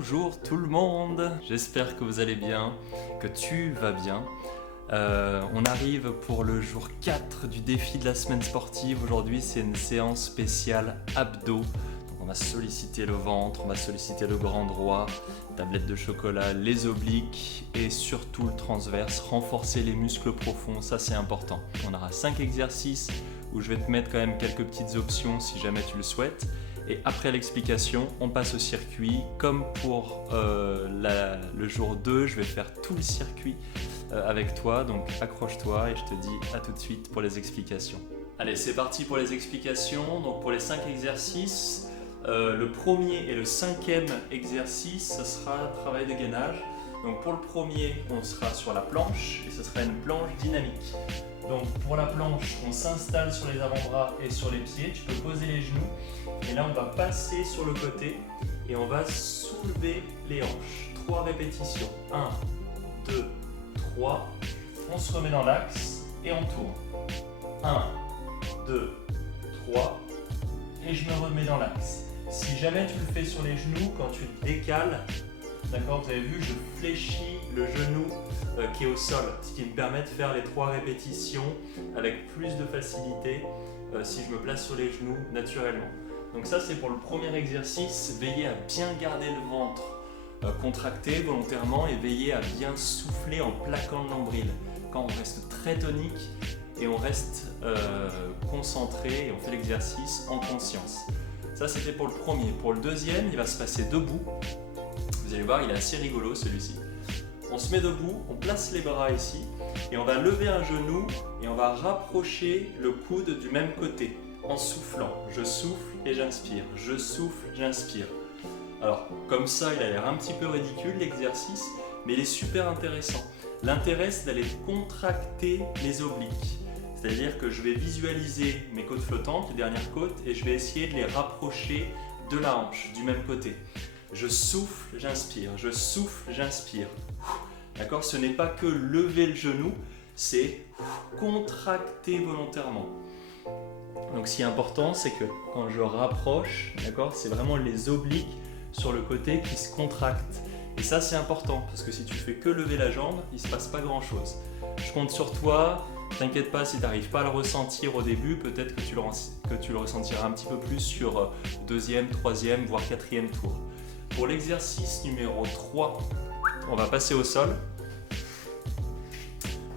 Bonjour tout le monde, j'espère que vous allez bien, que tu vas bien. On arrive pour le jour 4 du défi de la semaine sportive. Aujourd'hui c'est une séance spéciale abdos. Donc, on va solliciter le ventre, on va solliciter le grand droit, tablette de chocolat, les obliques et surtout le transverse, renforcer les muscles profonds, ça c'est important. On aura 5 exercices où je vais te mettre quand même quelques petites options si jamais tu le souhaites. Et après l'explication, on passe au circuit. Comme pour le jour 2, je vais faire tout le circuit avec toi. Donc accroche-toi et je te dis à tout de suite pour les explications. Allez, c'est parti pour les explications. Donc pour les 5 exercices, le premier et le 5e exercice, ce sera travail de gainage. Donc pour le premier, on sera sur la planche et ce sera une planche dynamique. Donc pour la planche, on s'installe sur les avant-bras et sur les pieds, tu peux poser les genoux et là on va passer sur le côté et on va soulever les hanches. 3 répétitions, 1, 2, 3, on se remet dans l'axe et on tourne. 1, 2, 3 et je me remets dans l'axe. Si jamais tu le fais sur les genoux, quand tu te décales, d'accord, vous avez vu, je fléchis le genou qui est au sol, ce qui me permet de faire les 3 répétitions avec plus de facilité si je me place sur les genoux naturellement. Donc ça c'est pour le premier exercice, veillez à bien garder le ventre contracté volontairement et veillez à bien souffler en plaquant le nombril. Quand on reste très tonique et on reste concentré et on fait l'exercice en conscience. Ça c'était pour le premier. Pour le deuxième, il va se passer debout. Vous allez voir, il est assez rigolo celui-ci. On se met debout, on place les bras ici et on va lever un genou et on va rapprocher le coude du même côté en soufflant. Je souffle et j'inspire, je souffle, j'inspire. Alors comme ça, il a l'air un petit peu ridicule l'exercice, mais il est super intéressant. L'intérêt c'est d'aller contracter les obliques. C'est-à-dire que je vais visualiser mes côtes flottantes, les dernières côtes, et je vais essayer de les rapprocher de la hanche, du même côté. Je souffle, j'inspire, je souffle, j'inspire. D'accord ? Ce n'est pas que lever le genou, c'est contracter volontairement. Donc ce qui est important, c'est que quand je rapproche, d'accord, c'est vraiment les obliques sur le côté qui se contractent. Et ça c'est important, parce que si tu fais que lever la jambe, il ne se passe pas grand chose. Je compte sur toi, t'inquiète pas si tu n'arrives pas à le ressentir au début, peut-être que tu le ressentiras un petit peu plus sur 2e, 3e, voire 4e tour. Pour l'exercice numéro 3, on va passer au sol.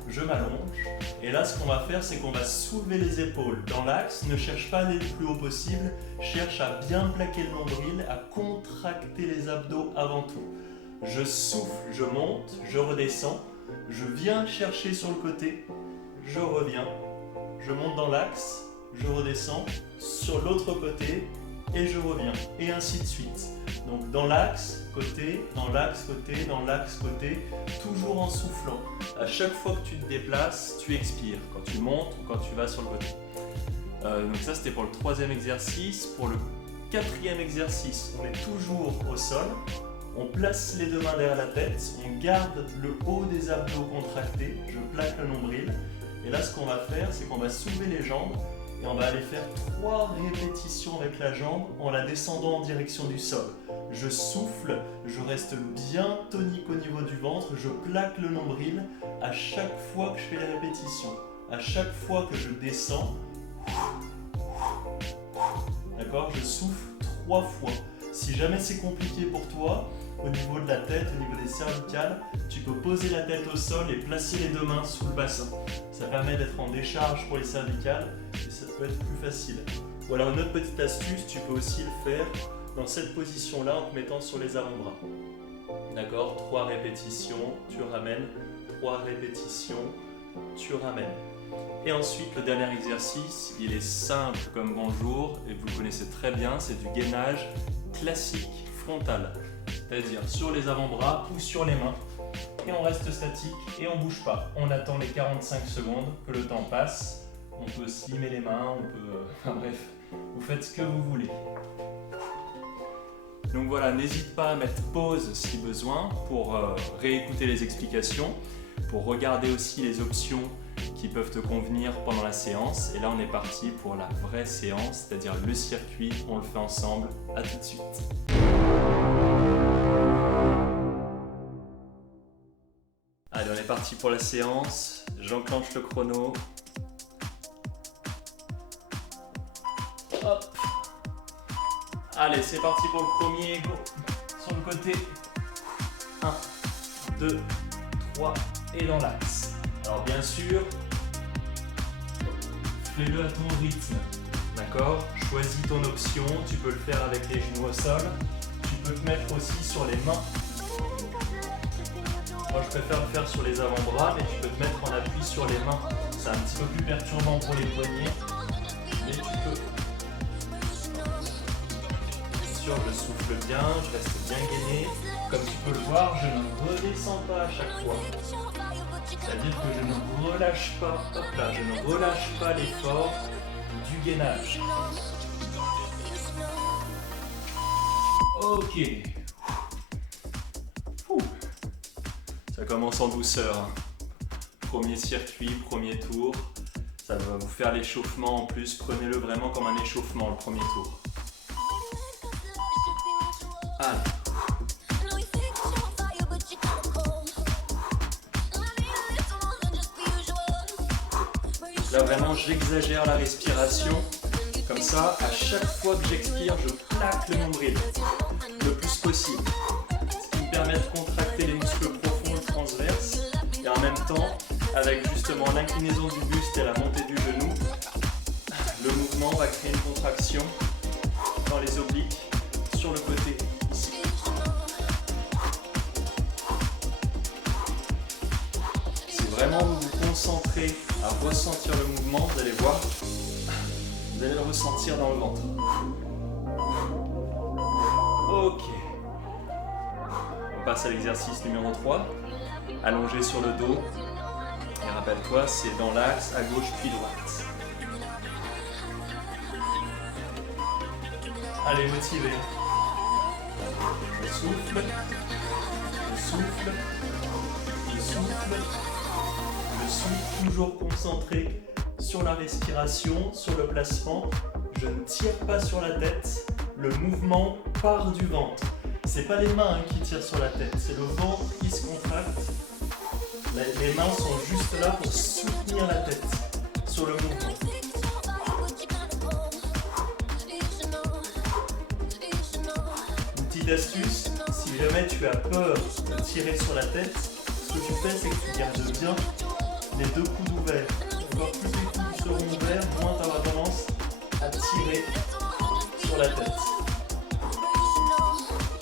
Je m'allonge. Et là, ce qu'on va faire, c'est qu'on va soulever les épaules dans l'axe. Ne cherche pas à aller le plus haut possible. Cherche à bien plaquer le nombril, à contracter les abdos avant tout. Je souffle, je monte, je redescends. Je viens chercher sur le côté. Je reviens. Je monte dans l'axe. Je redescends sur l'autre côté. Et je reviens. Et ainsi de suite. Donc dans l'axe, côté, dans l'axe, côté, dans l'axe, côté, toujours en soufflant. À chaque fois que tu te déplaces, tu expires, quand tu montes ou quand tu vas sur le côté. Donc ça c'était pour le 3e exercice. Pour le 4e exercice, on est toujours au sol. On place les 2 mains derrière la tête, on garde le haut des abdos contractés, je plaque le nombril. Et là ce qu'on va faire, c'est qu'on va soulever les jambes et on va aller faire 3 répétitions avec la jambe en la descendant en direction du sol. Je souffle, je reste bien tonique au niveau du ventre, je plaque le nombril à chaque fois que je fais les répétitions. À chaque fois que je descends, d'accord, je souffle 3 fois. Si jamais c'est compliqué pour toi, au niveau de la tête, au niveau des cervicales, tu peux poser la tête au sol et placer les 2 mains sous le bassin. Ça permet d'être en décharge pour les cervicales et ça peut être plus facile. Ou alors une autre petite astuce, tu peux aussi le faire dans cette position-là en te mettant sur les avant-bras. D'accord ? 3 répétitions, tu ramènes. 3 répétitions, tu ramènes. Et ensuite, le dernier exercice, il est simple comme bonjour et vous le connaissez très bien, c'est du gainage classique frontal. C'est-à-dire sur les avant-bras ou sur les mains. Et on reste statique et on ne bouge pas. On attend les 45 secondes que le temps passe. On peut slimer les mains, on peut... Enfin bref, vous faites ce que vous voulez. Donc voilà, n'hésite pas à mettre pause si besoin pour réécouter les explications, pour regarder aussi les options qui peuvent te convenir pendant la séance. Et là, on est parti pour la vraie séance, c'est-à-dire le circuit. On le fait ensemble. À tout de suite. Allez, on est parti pour la séance. J'enclenche le chrono. Hop. Allez, c'est parti pour le premier. Go. Sur le côté. 1, 2, 3 et dans l'axe. Alors bien sûr, fais-le à ton rythme. D'accord? Choisis ton option. Tu peux le faire avec les genoux au sol. Tu peux te mettre aussi sur les mains. Moi, je préfère le faire sur les avant-bras, mais tu peux te mettre en appui sur les mains. C'est un petit peu plus perturbant pour les poignets, mais tu peux. Bien sûr, je souffle bien, je reste bien gainé. Comme tu peux le voir, je ne redescends pas à chaque fois. C'est-à-dire que je ne relâche pas, hop là, je ne relâche pas l'effort du gainage. Ok. Ça commence en douceur. Premier circuit, premier tour. Ça va vous faire l'échauffement en plus. Prenez-le vraiment comme un échauffement le premier tour. Allez. Là vraiment j'exagère la respiration. Comme ça, à chaque fois que j'expire, je plaque le nombril le plus possible. Ce qui me permet de contracter les muscles profonds et transverses. Et en même temps, avec justement l'inclinaison du buste et la montée du genou, le mouvement va créer une contraction dans les obliques sur le côté ici. Si vraiment vous vous concentrez à ressentir le mouvement, vous allez voir, vous allez le ressentir dans le ventre. Ok. On passe à l'exercice numéro 3. Allongé sur le dos. Et rappelle-toi, c'est dans l'axe à gauche puis droite. Allez, motivé. Je souffle. Je souffle. Je souffle. Je suis toujours concentré sur la respiration, sur le placement. Je ne tire pas sur la tête. Le mouvement part du ventre. C'est pas les mains qui tirent sur la tête, c'est le ventre qui se contracte. Les mains sont juste là pour soutenir la tête sur le mouvement. Une petite astuce, si jamais tu as peur de tirer sur la tête, ce que tu fais, c'est que tu gardes bien les deux coudes ouverts. Encore plus les coudes seront ouverts, moins tu auras tendance à tirer sur la tête.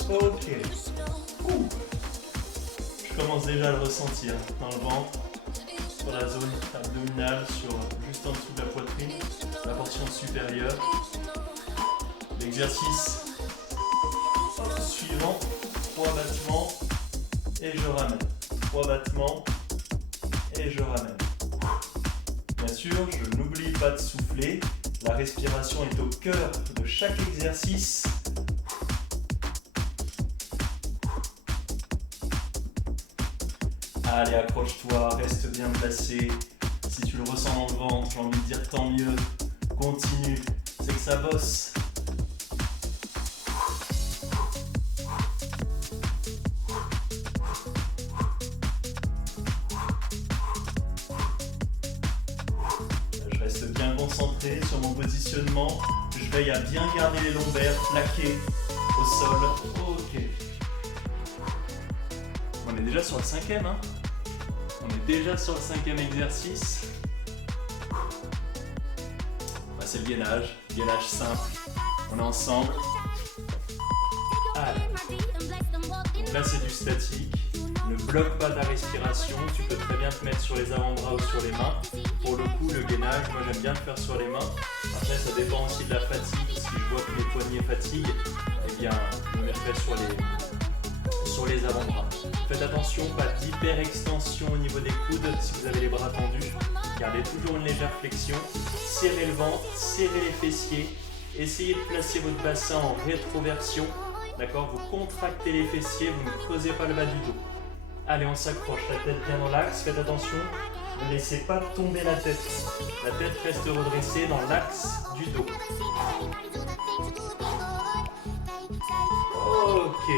Ok. Je commence déjà à le ressentir dans le ventre, sur la zone abdominale, juste en dessous de la poitrine, la portion supérieure. L'exercice suivant, 3 battements et je ramène. 3 battements et je ramène. Bien sûr, je n'oublie pas de souffler. La respiration est au cœur de chaque exercice. Allez, accroche-toi, reste bien placé. Si tu le ressens dans le ventre, j'ai envie de dire tant mieux. Continue, c'est que ça bosse. Je reste bien concentré sur mon positionnement. Je veille à bien garder les lombaires plaqués au sol. Ok. On est déjà sur le 5e, hein. On est déjà sur le 5e exercice. Bah, c'est le gainage simple. On est ensemble. Allez. Donc là c'est du statique. Ne bloque pas ta respiration. Tu peux très bien te mettre sur les avant-bras ou sur les mains. Pour le coup, le gainage, moi j'aime bien le faire sur les mains. Après, ça dépend aussi de la fatigue. Si je vois que mes poignets fatiguent, eh bien, je me mettrai sur les avant-bras. Faites attention, pas d'hyper-extension au niveau des coudes si vous avez les bras tendus. Gardez toujours une légère flexion. Serrez le ventre, serrez les fessiers. Essayez de placer votre bassin en rétroversion. D'accord? Vous contractez les fessiers, vous ne creusez pas le bas du dos. Allez, on s'accroche, la tête bien dans l'axe. Faites attention, ne laissez pas tomber la tête. La tête reste redressée dans l'axe du dos. Ok.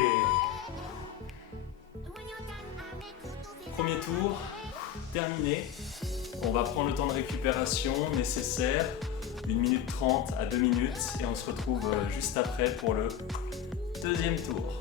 terminé. On va prendre le temps de récupération nécessaire, 1 minute 30 à 2 minutes, et on se retrouve juste après pour le deuxième tour.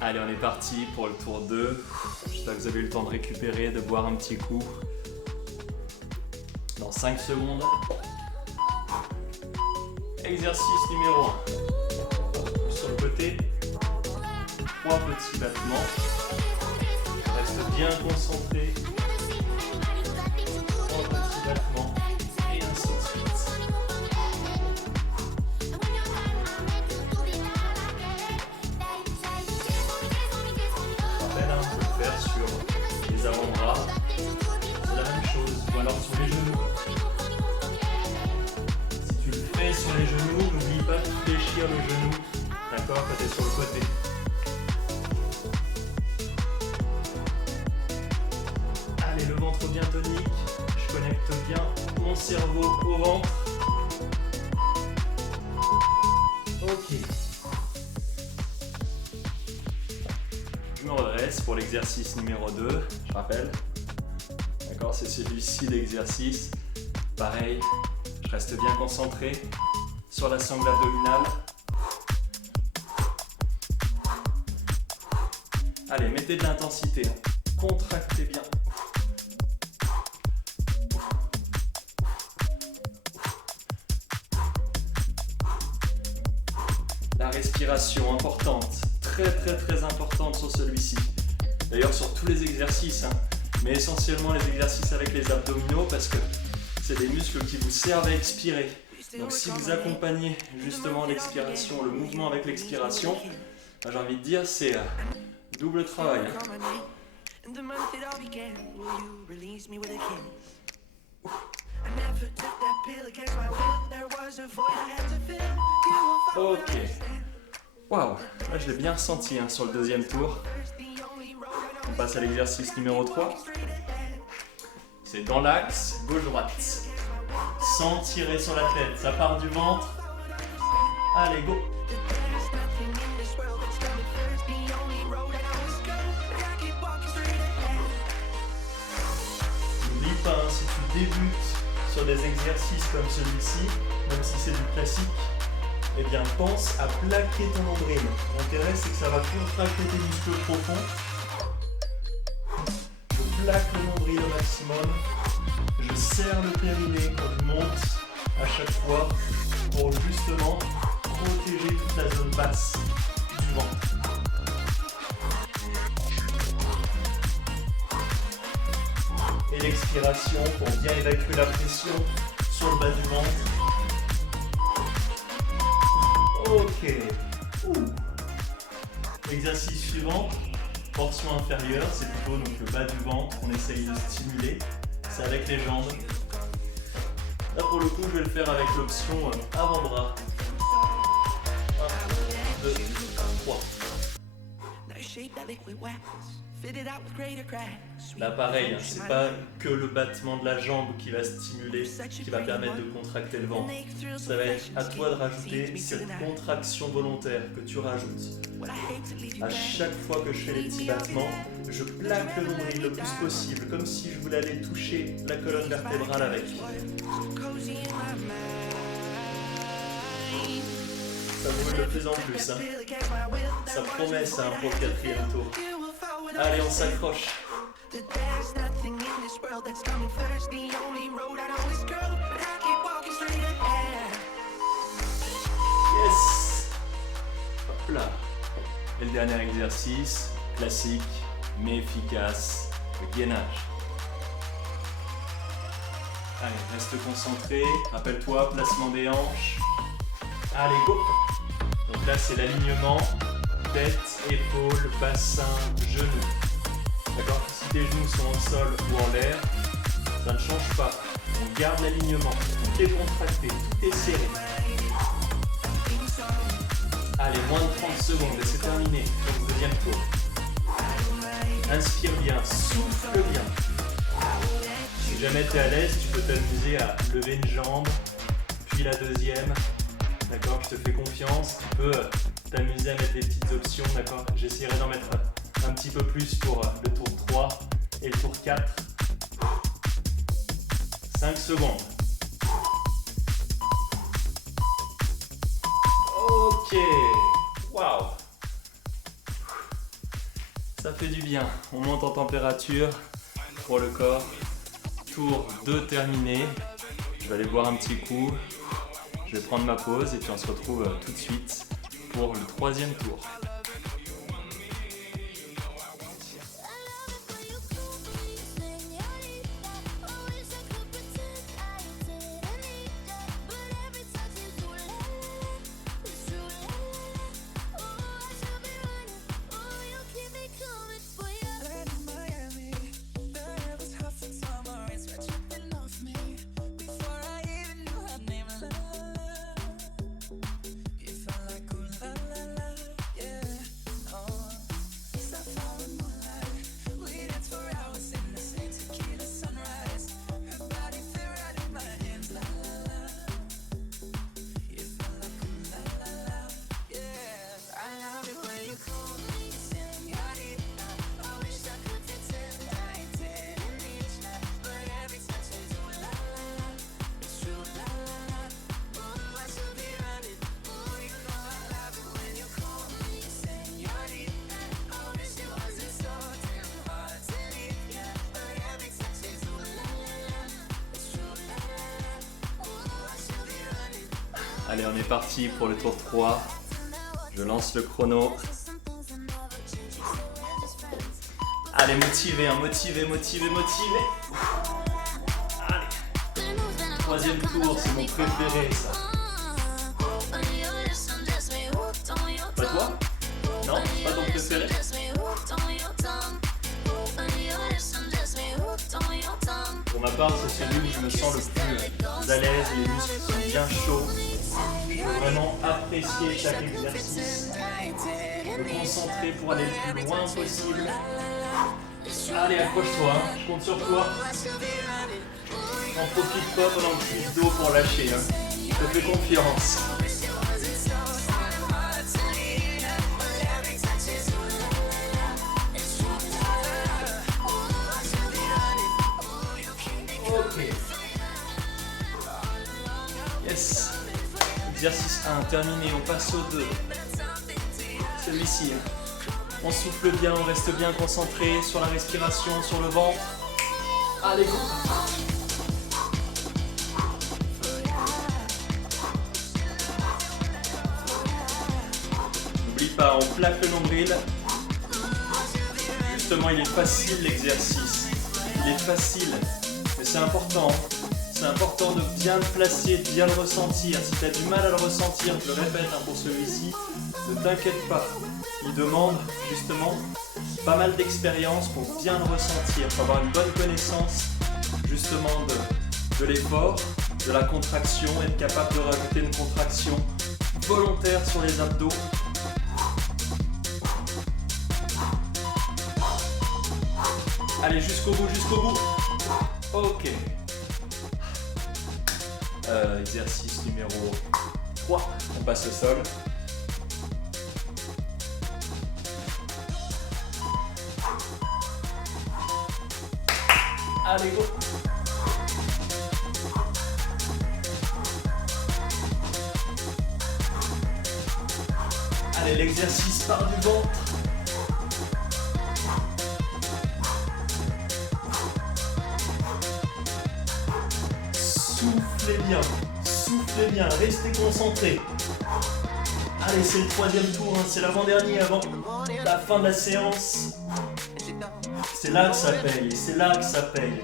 Allez, on est parti pour le tour 2. J'espère que vous avez eu le temps de récupérer, de boire un petit coup. Dans 5 secondes. Exercice numéro 1. Sur le côté, 3 petits battements. Reste bien concentré. 3 petits battements. Et ainsi de suite. Sur les avant-bras, c'est la même chose, ou alors sur les genoux. Si tu le fais sur les genoux, n'oublie pas de fléchir le genou, d'accord, quand tu es sur le côté. Allez, le ventre bien tonique, je connecte bien mon cerveau au ventre. Ok. Je me redresse pour l'exercice numéro 2, je rappelle. D'accord, c'est celui-ci l'exercice. Pareil, je reste bien concentré sur la sangle abdominale. Allez, mettez de l'intensité, contractez bien. La respiration importante. Très importante sur celui-ci. D'ailleurs sur tous les exercices, mais essentiellement les exercices avec les abdominaux parce que c'est des muscles qui vous servent à expirer. Donc si vous accompagnez justement l'expiration, le mouvement avec l'expiration, j'ai envie de dire c'est double travail. Ok. Waouh, là je l'ai bien ressenti sur le deuxième tour. On passe à l'exercice numéro 3. C'est dans l'axe, gauche-droite. Sans tirer sur la tête, ça part du ventre. Allez, go! N'oublie pas, si tu débutes sur des exercices comme celui-ci, même si c'est du classique, eh bien pense à plaquer ton nombril. L'intérêt c'est que ça va contracter tes muscles profonds. Je plaque le nombril au maximum. Je serre le périnée quand je monte à chaque fois pour justement protéger toute la zone basse du ventre. Et l'expiration pour bien évacuer la pression sur le bas du ventre. Ok. Exercice suivant, portion inférieure, c'est plutôt donc, le bas du ventre qu'on essaye de stimuler. C'est avec les jambes. Là pour le coup, je vais le faire avec l'option avant-bras. 1, 2, 3. Là pareil, c'est pas que le battement de la jambe qui va stimuler, qui va permettre de contracter le ventre. Ça va être à toi de rajouter cette contraction volontaire que tu rajoutes. À chaque fois que je fais les petits battements, je plaque le nombril le plus possible, comme si je voulais aller toucher la colonne vertébrale avec. Ça brûle de plus en plus. Hein. Ça promet ça pour le quatrième tour. Allez, on s'accroche. Yes. Hop là. Et le dernier exercice, classique, mais efficace, le gainage. Allez, reste concentré. Rappelle-toi, placement des hanches. Allez, go. Donc là, c'est l'alignement. Tête, épaules, bassin, genoux. D'accord? Si tes genoux sont au sol ou en l'air, ça ne change pas. On garde l'alignement. Tout est contracté, tout est serré. Allez, moins de 30 secondes et c'est terminé pour le deuxième tour. Inspire bien, souffle bien. Si jamais tu es à l'aise, tu peux t'amuser à lever une jambe, puis la deuxième. D'accord, je te fais confiance. Tu peux t'amuser à mettre des petites options. D'accord, j'essaierai d'en mettre un petit peu plus pour le tour 3 et le tour 4. 5 secondes. Ok, waouh. Ça fait du bien. On monte en température pour le corps. Tour 2 terminé. Je vais aller boire un petit coup. Je vais prendre ma pause et puis on se retrouve tout de suite pour le troisième tour. Allez, on est parti pour le tour 3. Je lance le chrono. Allez, motivé, hein, motivé. Allez. Troisième tour, c'est mon préféré, ça. Pas toi? Non? Pas ton préféré? Pour ma part, c'est celui où je me sens le plus à l'aise, les muscles sont bien chauds. Je veux vraiment apprécier chaque exercice, me concentrer pour aller le plus loin possible. Allez, accroche-toi, hein. Je compte sur toi. N'en profite pas pendant que tu es dos pour lâcher. Hein. Je te fais confiance. Ok. Yes. Exercice 1 terminé, on passe au 2. Celui-ci. On souffle bien, on reste bien concentré sur la respiration, sur le ventre. Allez, go! N'oublie pas, on plaque le nombril. Justement, il est facile l'exercice. Il est facile, mais c'est important. C'est important de bien le placer, de bien le ressentir. Si tu as du mal à le ressentir, je le répète pour celui-ci, ne t'inquiète pas. Il demande justement pas mal d'expérience pour bien le ressentir, pour avoir une bonne connaissance justement de l'effort, de la contraction, être capable de rajouter une contraction volontaire sur les abdos. Allez, jusqu'au bout, jusqu'au bout. Ok. Exercice numéro 3. On passe au sol. Allez, go! Allez, l'exercice part du ventre. Soufflez bien, restez concentrés. Allez, c'est le 3e tour, hein, c'est l'avant-dernier avant la fin de la séance. C'est là que ça paye, c'est là que ça paye.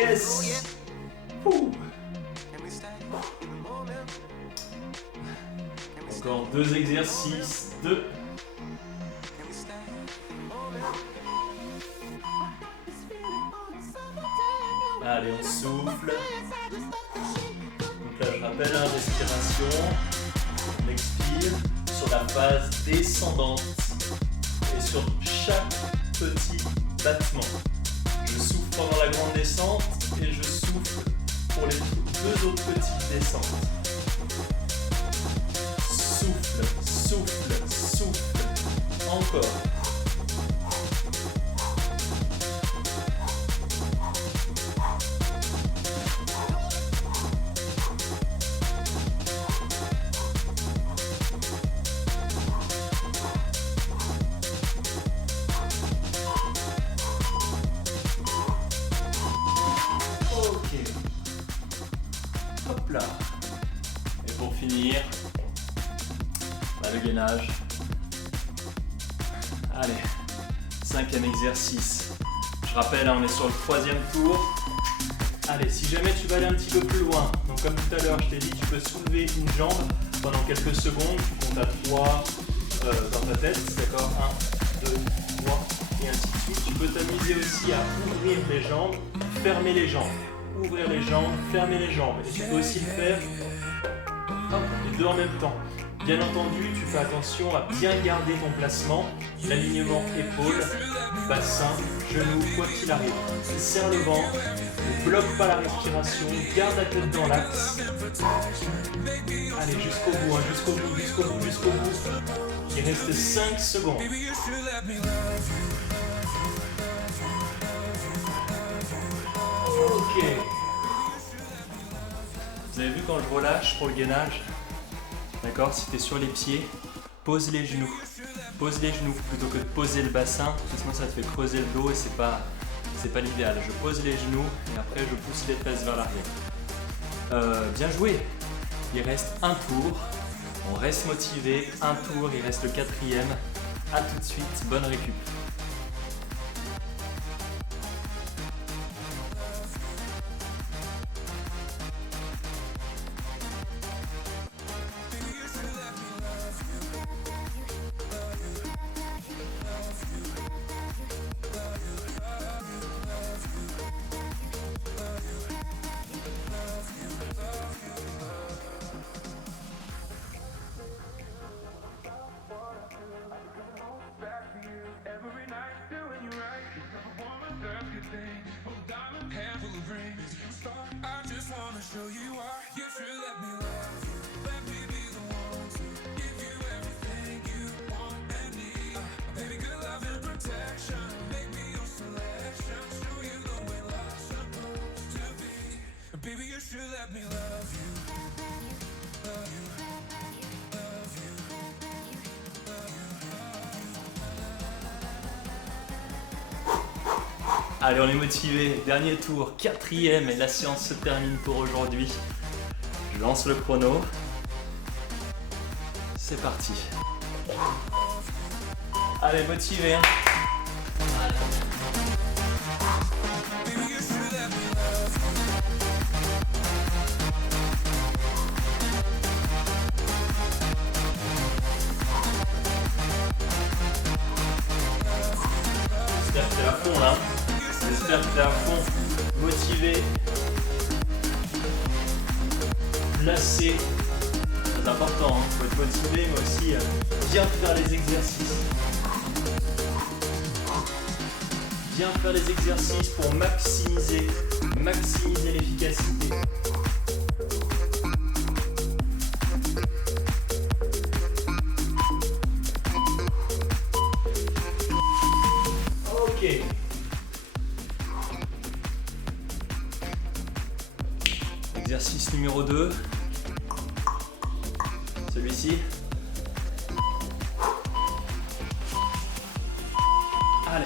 Yes! Ouh. Encore 2 exercices, 2. Allez, on souffle. Donc là, je rappelle, hein, respiration. On expire sur la phase descendante et sur chaque petit battement. Je souffle pendant la grande descente et je souffle pour les 2 autres petites descentes. Souffle, souffle, souffle. Encore. Hop là. Et pour finir, le gainage. Allez, 5e exercice. Je rappelle, hein, on est sur le 3e tour. Allez, si jamais tu vas aller un petit peu plus loin, donc comme tout à l'heure, je t'ai dit, tu peux soulever une jambe pendant quelques secondes. Tu comptes à 3 dans ta tête, d'accord? 1, 2, 3, et ainsi de suite. Tu peux t'amuser aussi à ouvrir les jambes, fermer les jambes. Ouvrir les jambes, fermer les jambes. Et tu peux aussi le faire les 2 en même temps. Bien entendu, tu fais attention à bien garder ton placement, l'alignement épaule, bassin, genou, quoi qu'il arrive. Serre le ventre, ne bloque pas la respiration, garde la tête dans l'axe. Allez, jusqu'au bout, hein, jusqu'au bout, jusqu'au bout, jusqu'au bout. Il reste 5 secondes. Ok. Vous avez vu quand je relâche pour le gainage? D'accord, si tu es sur les pieds, pose les genoux. Pose les genoux plutôt que de poser le bassin, sinon ça te fait creuser le dos et c'est pas l'idéal. Je pose les genoux et après je pousse les fesses vers l'arrière. Bien joué. Il reste un tour. On reste motivé. Un tour, il reste le 4e. A tout de suite, bonne récup. Show you are, you should let me love you. Let me be the one to give you everything you want and need. Baby, good love and protection. Make me your selection. Show you the way love's supposed to be. Baby, you should let me love you. Love you. Love you. Allez, on est motivé. Dernier tour, 4e et la séance se termine pour aujourd'hui. Je lance le chrono. C'est parti. Allez, motivé. Hein. J'espère que t'es à fond là. J'espère que tu es à fond, motivé, placé, c'est important, il faut être motivé mais aussi bien faire les exercices. Bien faire les exercices pour maximiser l'efficacité. Ok. Exercice numéro 2. Celui-ci. Allez.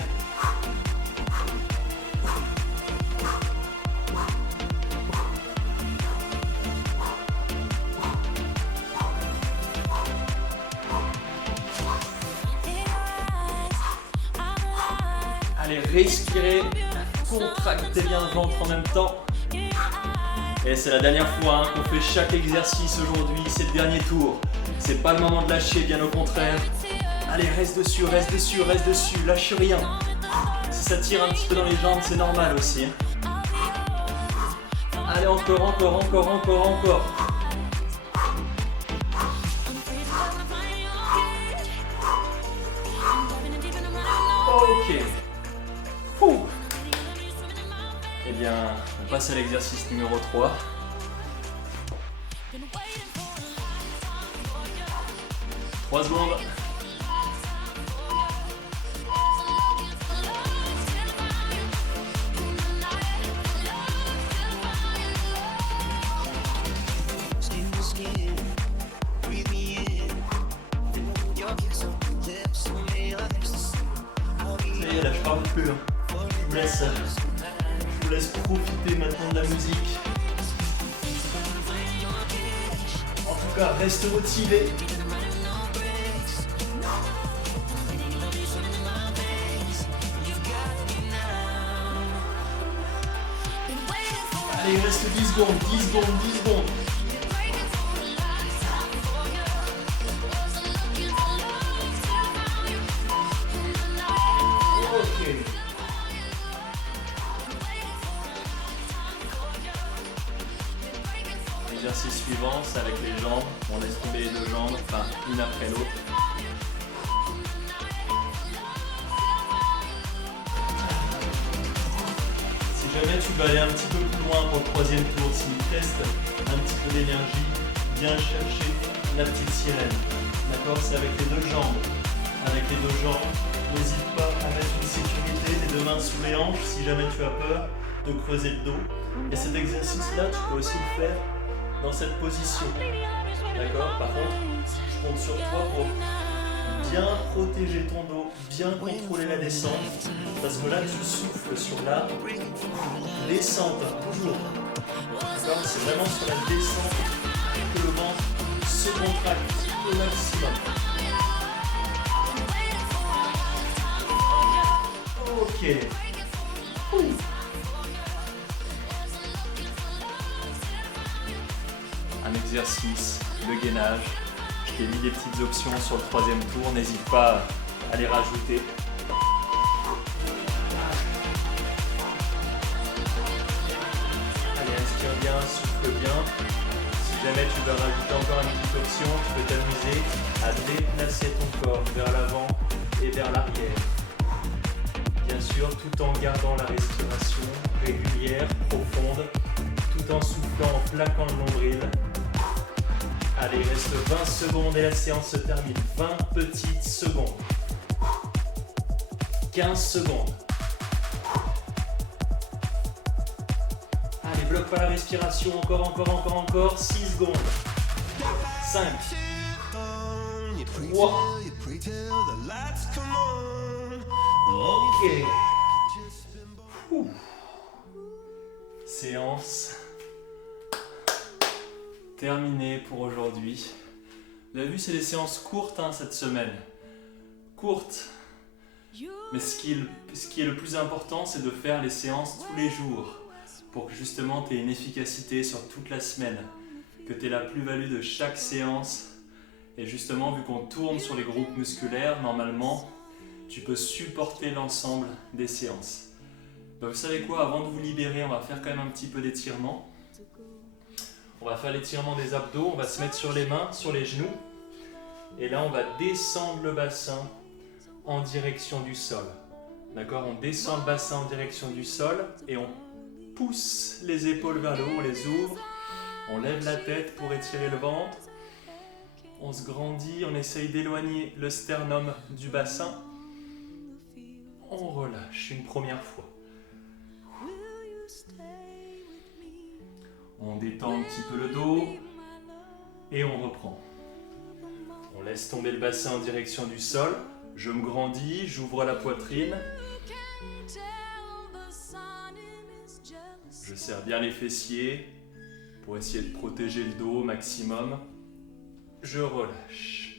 Allez, respirez, contractez bien le ventre en même temps. Et c'est la dernière fois qu'on fait chaque exercice aujourd'hui, c'est le dernier tour. C'est pas le moment de lâcher, bien au contraire. Allez, reste dessus, reste dessus, reste dessus, lâche rien. Si ça tire un petit peu dans les jambes, c'est normal aussi. Allez, encore, encore, encore, encore, encore. Ok. Ouh. Eh bien, on passe à l'exercice numéro 3. 3 secondes. Ça y est, là je parle plus. Je vous laisse profiter maintenant de la musique. En tout cas, reste motivé. Allez, il reste 10 secondes, 10 secondes, 10 secondes. Ok. L'exercice suivant, c'est avec les jambes. On laisse tomber les deux jambes, enfin une après l'autre. Si jamais tu veux aller un petit peu plus loin pour le troisième tour, s'il te reste un petit peu d'énergie, viens chercher la petite sirène. D'accord? C'est avec les deux jambes. Avec les deux jambes, n'hésite pas à mettre une sécurité, les deux mains sous les hanches si jamais tu as peur de creuser le dos. Et cet exercice-là, tu peux aussi le faire dans cette position. D'accord? Par contre, je compte sur toi pour bien protéger ton dos, bien contrôler la descente, parce que là, tu souffles sur la descente, toujours. D'accord? C'est vraiment sur la descente que le ventre se contracte au maximum. Ok. Ouh. Un exercice, le gainage. Je t'ai mis des petites options sur le troisième tour, n'hésite pas à les rajouter. Allez, inspire bien, souffle bien. Si jamais tu veux rajouter encore une petite option, tu peux t'amuser à déplacer ton corps vers l'avant et vers l'arrière. Bien sûr, tout en gardant la respiration régulière, profonde, tout en soufflant, en plaquant le nombril. Allez, il reste 20 secondes et la séance se termine. 20 petites secondes. 15 secondes. Allez, bloque pas la respiration. Encore, encore, encore, encore. 6 secondes. 5. 3. Ok. Ouh. Séance terminée pour aujourd'hui. Vous avez vu, c'est des séances courtes cette semaine. Courtes. Mais ce qui est le plus important, c'est de faire les séances tous les jours pour que justement tu aies une efficacité sur toute la semaine, que tu aies la plus-value de chaque séance. Et justement, vu qu'on tourne sur les groupes musculaires, normalement, tu peux supporter l'ensemble des séances. Donc, vous savez quoi, avant de vous libérer, on va faire quand même un petit peu d'étirement. On va faire l'étirement des abdos, on va se mettre sur les mains, sur les genoux. Et là, on va descendre le bassin en direction du sol. D'accord? On descend le bassin en direction du sol et on pousse les épaules vers le haut, on les ouvre. On lève la tête pour étirer le ventre. On se grandit, on essaye d'éloigner le sternum du bassin. On relâche une première fois. On détend un petit peu le dos et on reprend. On laisse tomber le bassin en direction du sol. Je me grandis, j'ouvre la poitrine. Je serre bien les fessiers pour essayer de protéger le dos au maximum. Je relâche.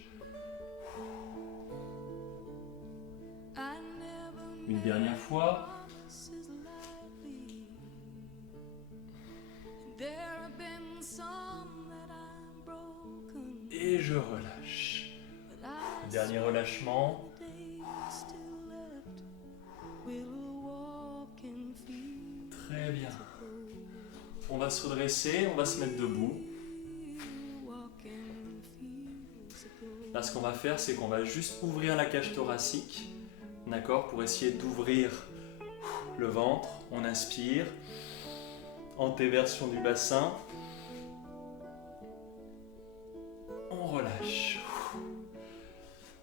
Une dernière fois. Et je relâche. Dernier relâchement. Très bien. On va se redresser, on va se mettre debout. Là, ce qu'on va faire, c'est qu'on va juste ouvrir la cage thoracique, d'accord, pour essayer d'ouvrir le ventre. On inspire, antéversion du bassin. On relâche.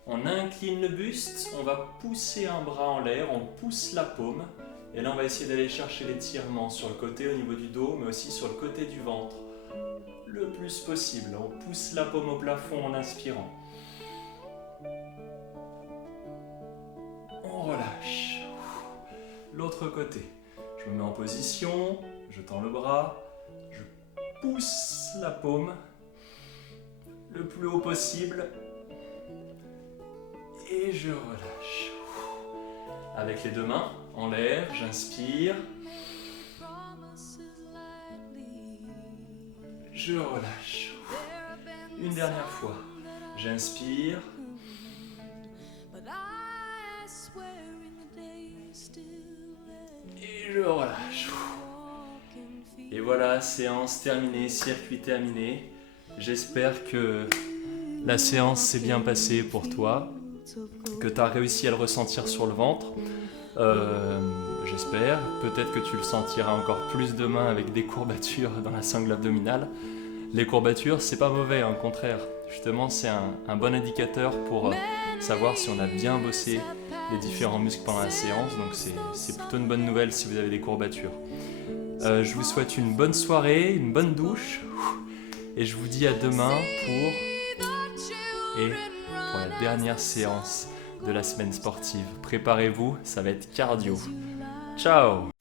On incline le buste, on va pousser un bras en l'air, on pousse la paume. Et là, on va essayer d'aller chercher l'étirement sur le côté au niveau du dos, mais aussi sur le côté du ventre. Le plus possible. On pousse la paume au plafond en inspirant. On relâche. L'autre côté. Je me mets en position, je tends le bras, je pousse la paume le plus haut possible et je relâche. Avec les deux mains en l'air, j'inspire. Je relâche. Une dernière fois. J'inspire. Et je relâche. Et voilà, séance terminée, circuit terminé. J'espère que la séance s'est bien passée pour toi, que tu as réussi à le ressentir sur le ventre. J'espère. Peut-être que tu le sentiras encore plus demain avec des courbatures dans la sangle abdominale. Les courbatures, c'est pas mauvais, au contraire. Justement, c'est un bon indicateur pour savoir si on a bien bossé les différents muscles pendant la séance. Donc c'est plutôt une bonne nouvelle si vous avez des courbatures. Je vous souhaite une bonne soirée, une bonne douche. Et je vous dis à demain pour la dernière séance de la semaine sportive. Préparez-vous, ça va être cardio. Ciao!